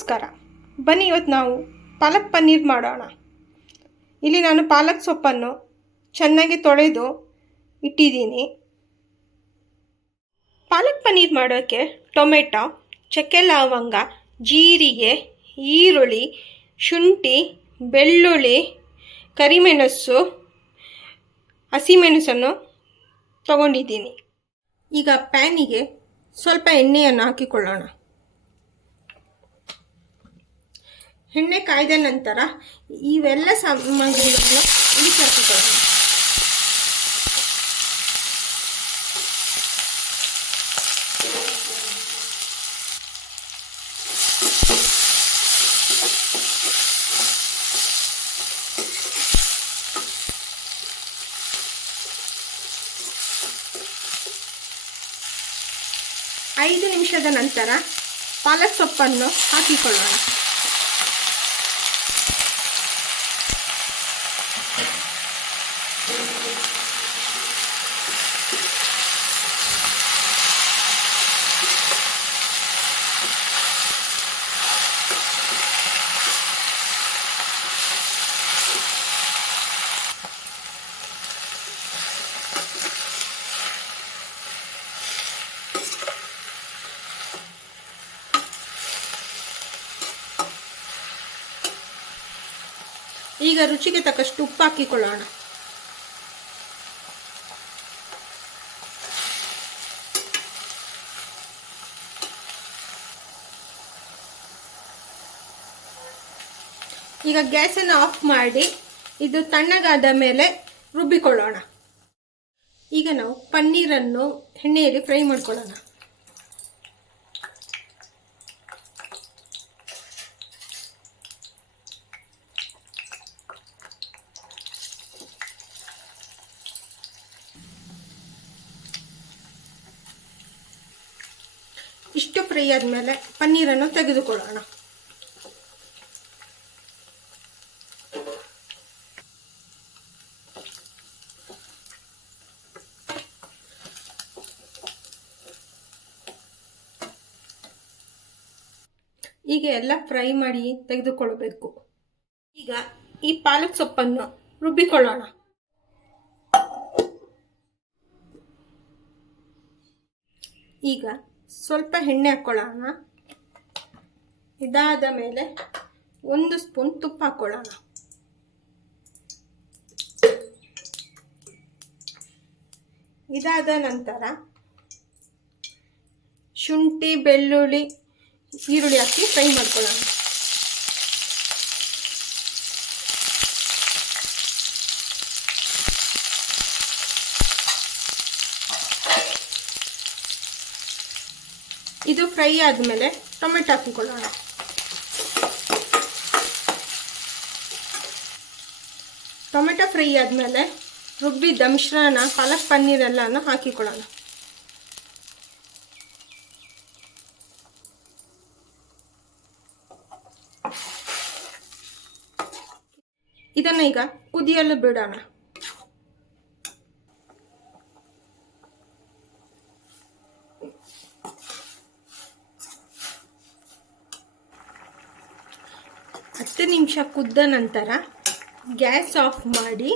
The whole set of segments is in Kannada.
ನಮಸ್ಕಾರ. ಬನ್ನಿ ಇವತ್ತು ನಾವು ಪಾಲಕ್ ಪನ್ನೀರ್ ಮಾಡೋಣ. ಇಲ್ಲಿ ನಾನು ಪಾಲಕ್ ಸೊಪ್ಪನ್ನು ಚೆನ್ನಾಗಿ ತೊಳೆದು ಇಟ್ಟಿದ್ದೀನಿ. ಪಾಲಕ್ ಪನ್ನೀರ್ ಮಾಡೋಕ್ಕೆ ಟೊಮೆಟೊ, ಚಕ್ಕೆ ಲವಂಗ, ಜೀರಿಗೆ, ಈರುಳ್ಳಿ, ಶುಂಠಿ, ಬೆಳ್ಳುಳ್ಳಿ, ಕರಿಮೆಣಸು, ಹಸಿಮೆಣಸನ್ನು ತಗೊಂಡಿದ್ದೀನಿ. ಈಗ ಪ್ಯಾನಿಗೆ ಸ್ವಲ್ಪ ಎಣ್ಣೆಯನ್ನು ಹಾಕಿಕೊಳ್ಳೋಣ. ಎಣ್ಣೆ ಕಾಯ್ದ ನಂತರ ಇವೆಲ್ಲ ಸಾಮಗ್ರಿಗಳನ್ನು ಇದಕ್ಕೆ ಹಾಕಿಕೊಳ್ಳೋಣ. ಐದು ನಿಮಿಷದ ನಂತರ ಪಾಲಕ್ ಸೊಪ್ಪನ್ನು ಹಾಕಿಕೊಳ್ಳೋಣ. ಈಗ ರುಚಿಗೆ ತಕ್ಕಷ್ಟು ಉಪ್ಪು ಹಾಕಿಕೊಳ್ಳೋಣ. ಈಗ ಗ್ಯಾಸನ್ನು ಆಫ್ ಮಾಡಿ ಇದು ತಣ್ಣಗಾದ ಮೇಲೆ ರುಬ್ಬಿಕೊಳ್ಳೋಣ. ಈಗ ನಾವು ಪನ್ನೀರನ್ನು ಎಣ್ಣೆಯಲ್ಲಿ ಫ್ರೈ ಮಾಡ್ಕೊಳ್ಳೋಣ. ಇಷ್ಟು ಫ್ರೈ ಆದಮೇಲೆ ಪನ್ನೀರನ್ನು ತೆಗೆದುಕೊಳ್ಳೋಣ. ಈಗ ಎಲ್ಲ ಫ್ರೈ ಮಾಡಿ ತೆಗೆದುಕೊಳ್ಳಬೇಕು. ಈಗ ಈ ಪಾಲಕ್ ಸೊಪ್ಪನ್ನು ರುಬ್ಬಿಕೊಳ್ಳೋಣ. ಈಗ ಸ್ವಲ್ಪ ಎಣ್ಣೆ ಹಾಕ್ಕೊಳ್ಳೋಣ. ಇದಾದ ಮೇಲೆ 1 ಸ್ಪೂನ್ ತುಪ್ಪ ಹಾಕ್ಕೊಳ್ಳೋಣ. ಇದಾದ ನಂತರ ಶುಂಠಿ, ಬೆಳ್ಳುಳ್ಳಿ, ಈರುಳ್ಳಿ ಹಾಕಿ ಫ್ರೈ ಮಾಡ್ಕೊಳ್ಳೋಣ. ಇದು ಫ್ರೈ ಆದಮೇಲೆ ಟೊಮೆಟೊ ಹಾಕಿಕೊಳ್ಳೋಣ. ಟೊಮೆಟೊ ಫ್ರೈ ಆದಮೇಲೆ ರುಬ್ಬಿದ್ದ ಮಿಶ್ರಣ ಪಾಲಕ್ ಪನ್ನೀರೆಲ್ಲನೂ ಹಾಕಿಕೊಳ್ಳೋಣ. ಇದನ್ನು ಈಗ ಕುದಿಯಲು ಬಿಡೋಣ. ಹತ್ತು ನಿಮಿಷ ಕುದ್ದ ನಂತರ ಗ್ಯಾಸ್ ಆಫ್ ಮಾಡಿ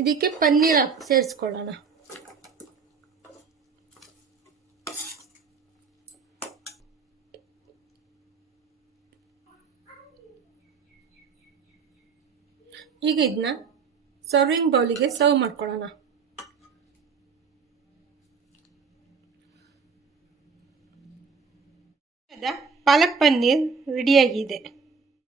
ಇದಕ್ಕೆ ಪನ್ನೀರ್ ಸೇರಿಸ್ಕೊಳ್ಳೋಣ. ಈಗ ಇದನ್ನ ಸರ್ವಿಂಗ್ ಬೌಲಿಗೆ ಸರ್ವ್ ಮಾಡ್ಕೊಳ್ಳೋಣ. ಪಾಲಕ್ ಪನ್ನೀರ್ ರೆಡಿಯಾಗಿದೆ.